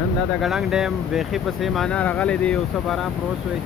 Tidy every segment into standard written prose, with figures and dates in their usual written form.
نن دا د ګړنګ ډیم بیخي په سې معنا راغلی دی یو څه باران پروت وی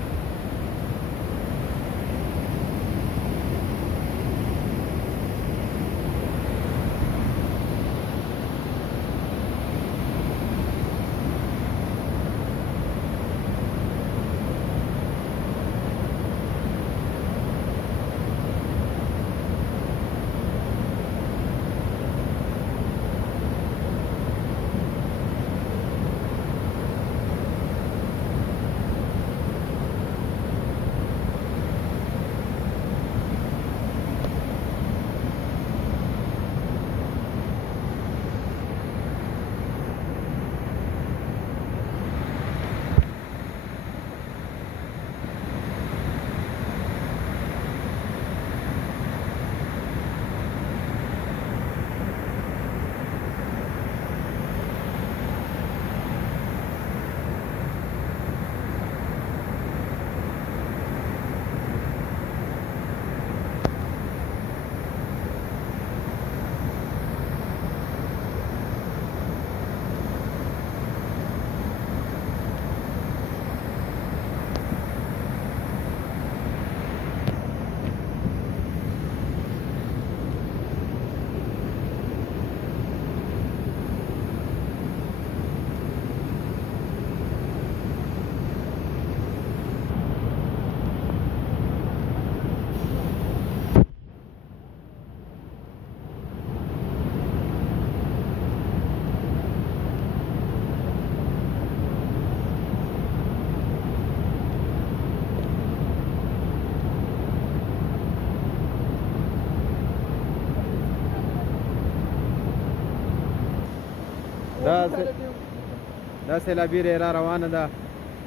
دا سیلابي ریلا روانه ده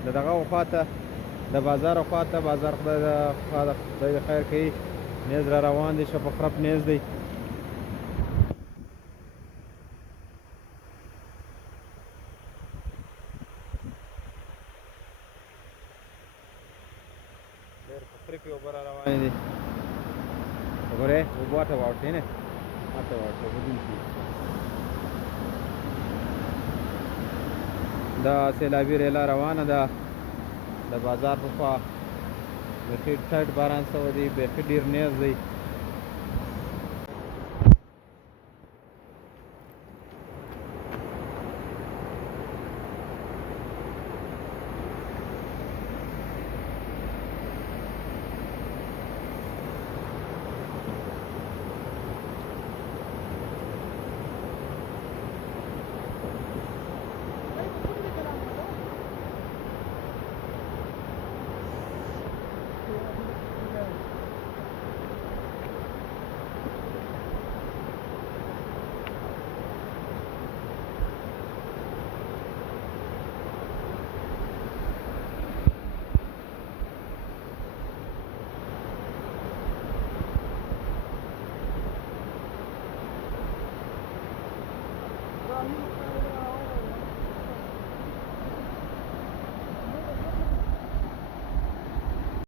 د دغه خواته د بازار خواته بازار خدای د خیر کوي نیز را روان دی شفقرب نیز دی ډېر فقرې پې اوبه را روانې دي وګورئ اوبه ورته واوښتې نه ورته واوښتې اوبه دي دا سیلابي ریلا روانه ده د بازار په خوا بیخي ټیټ باران شوی دی بیخي ډېر نیز دی